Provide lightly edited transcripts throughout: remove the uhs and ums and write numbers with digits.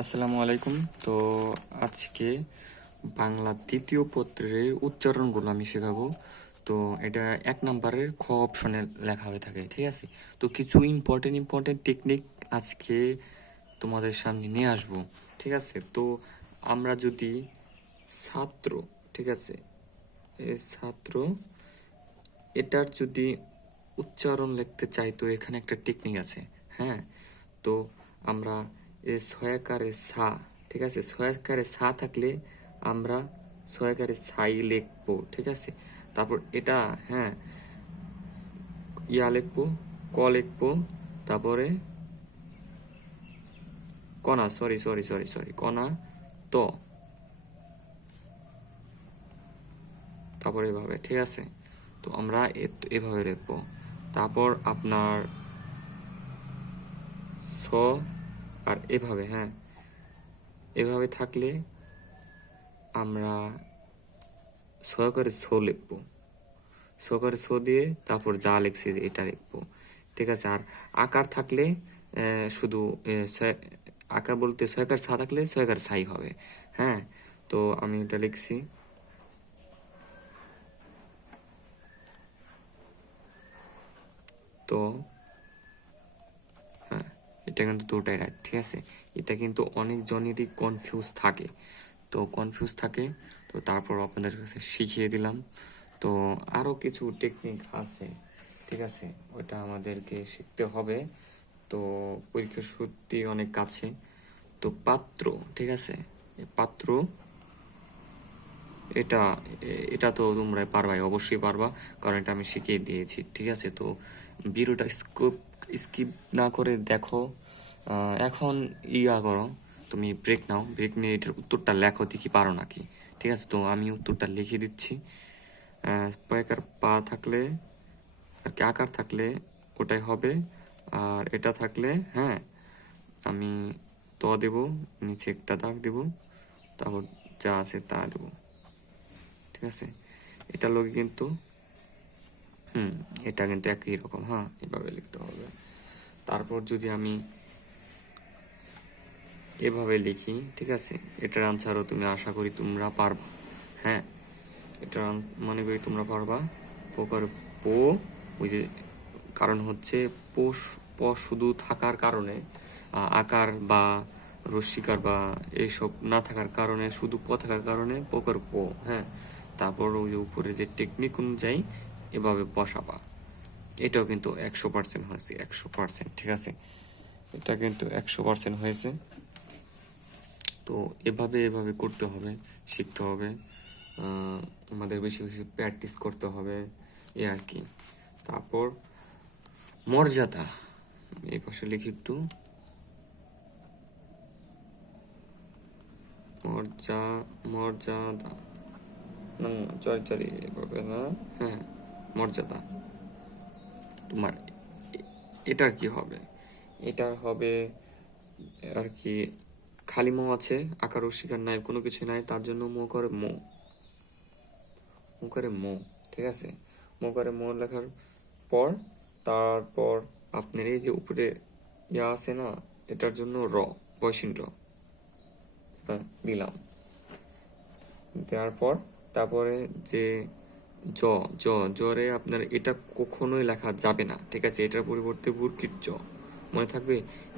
আসসালামু আলাইকুম। তো আজকে বাংলা দ্বিতীয় পত্রের উচ্চারণগুলো আমি শেখাবো। তো এটা 1 নম্বরের খ অপশনে লেখা হয়ে থাকে, ঠিক আছে। তো কিছু ইম্পর্টেন্ট টেকনিক আজকে তোমাদের সামনে নিয়ে আসবো, ঠিক আছে। তো আমরা যদি ছাত্র, ঠিক আছে, এই ছাত্র এটার যদি উচ্চারণ লিখতে চাই তো এখানে একটা টেকনিক আছে। হ্যাঁ, তো আমরা এ ছয়াকারে সা, ঠিক আছে, ছয়াকারে সা থাকলে আমরা ছয়াকারে ছাই লিখবো, ঠিক আছে। তারপর এটা, হ্যাঁ, ইয়া লিখবো, ক লিখবো, তারপরে কণা, সরি কণা, ত, তারপর এভাবে, ঠিক আছে। তো আমরা এভাবে লিখবো। তারপর আপনার ছ, আর এভাবে, হ্যাঁ, এভাবে থাকলে আমরা সহকারে ছো লিখবো, সহকারে ছো দিয়ে তারপর যা লিখছি যে এটা লিখবো, ঠিক আছে। আর আকার থাকলে শুধু আকার বলতে সহকার ছা থাকলে সহকার ছাই হবে। হ্যাঁ, তো আমি এটা লিখছি। তো হ্যাঁ, এটা কিন্তু দুটাই রাইট, ঠিক আছে। এটা কিন্তু অনেকজনেরই কনফিউজ থাকে, তো তারপর আপনাদের কাছে শিখিয়ে দিলাম। তো আরও কিছু টেকনিক আছে, ঠিক আছে, ওইটা আমাদেরকে শিখতে হবে। তো পরীক্ষা সত্যি অনেক কাছে। তো পাত্র, ঠিক আছে, পাত্র এটা এটা তো তোমরা পারবাই, অবশ্যই পারবা, কারণ এটা আমি শিখিয়ে দিয়েছি, ঠিক আছে। তো ভিডিওটা স্কিপ না করে দেখো। এখন ইয়া করো, তুমি ব্রেক নাও, ব্রেক নিয়ে এটার উত্তরটা লেখো, দেখি পারো নাকি, ঠিক আছে। তো আমি উত্তরটা লিখে দিচ্ছি। পয়কার পা থাকলে আর কি আকার থাকলে ওটাই হবে, আর এটা থাকলে, হ্যাঁ, আমি ত দেব, নিচে একটা দাগ দেব, তারপর যা আছে তা দেব, ঠিক আছে। এটা লোকে কিন্তু এটা কিন্তু একই রকম, হ্যাঁ, এভাবে লিখতে হবে। তারপর যদি আমি এভাবে লিখি, ঠিক আছে, এটার আনসারও তুমি আশা করি তোমরা পারবা। হ্যাঁ, এটার মনে করি তোমরা পারবা। পোকার পো, ওই যে কারণ হচ্ছে প শুধু থাকার কারণে, আকার বা রস্বীকার বা এইসব না থাকার কারণে, শুধু প থাকার কারণে পোকার পো, হ্যাঁ। তারপর ওই যে উপরে যে টেকনিক অনুযায়ী এভাবে বসাবা। এটাও কিন্তু 100% হয়েছে, 100%, ঠিক আছে। এটা কিন্তু 100% হয়েছে। তো এভাবে করতে হবে, শিখতে হবে, আমাদের বেশি বেশি প্র্যাকটিস করতে হবে, এ আর কি। তারপর মর্যাদা, এই পাশে লিখি একটু, মর্যাদা, না চরি এভাবে না, হ্যাঁ, মর্যাদা। তোমার এটার কি হবে, এটার হবে আর কি, খালি মো আছে, আকার ও শিকার নাই, কোনো কিছু নাই, তার জন্য মো করে মো, ঠিক আছে। মো করে মো লেখার পর তারপর আপনার এই যে উপরে ইয়া আছে না, এটার জন্য র, বয়সীন র, হ্যাঁ, দিলাম। দেওয়ার পর তারপরে যে জ, জরে আপনার এটা কখনোই লেখা যাবে না, ঠিক আছে। এটার পরিবর্তে বুরকির জ, মনে থাকবে,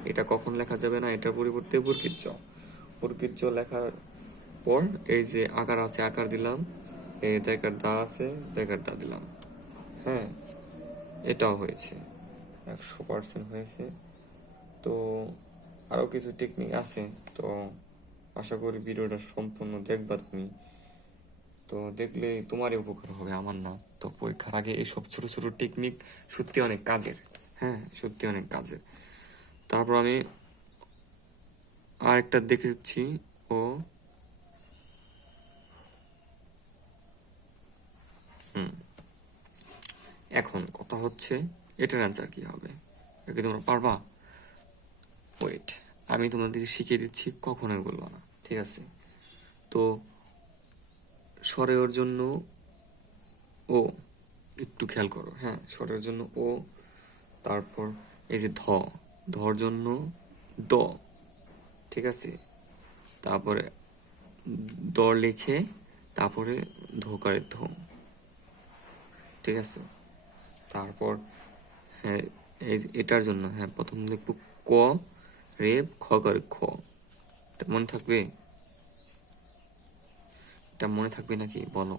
এটা কখন লেখা যাবে না, এটার পরিবর্তে বুরকির জ লেখার পর এই যে আকার আছে, আকার দিলাম, এই দেখার দা আছে, দেখার দা দিলাম, হ্যাঁ, এটাও হয়েছে, 100% হয়েছে। তো আরও কিছু টেকনিক আছে, তো আশা করি ভিডিওটা সম্পূর্ণ দেখবা তুমি। তো দেখলে তোমারই উপকার হবে, আমার না। তো পরীক্ষার আগে এইসব ছোট ছোট টেকনিক সত্যি অনেক কাজের, হ্যাঁ, সত্যি অনেক কাজের। তারপর আমি আরেকটা দেখেছি, ও এখন কথা হচ্ছে এটার অ্যান্সার কি হবে, এটা কি তোমরা পারবা? ওয়েট, আমি তোমাদের শিখিয়ে দিচ্ছি, কখনোই বলবো না, ঠিক আছে। তো স্বরের জন্য ও, একটু খেয়াল করো, হ্যাঁ, স্বরের জন্য ও, তারপর এই যে ধর জন্য দ, ঠিক আছে, তারপরে দ লিখে তারপরে ধোকারের ধো, ঠিক আছে। তারপর হ্যাঁ এটার জন্য হ্যাঁ প্রথম লিখবো ক রেপ খ করে খ। এটা মনে থাকবে? এটা মনে থাকবে নাকি বলো?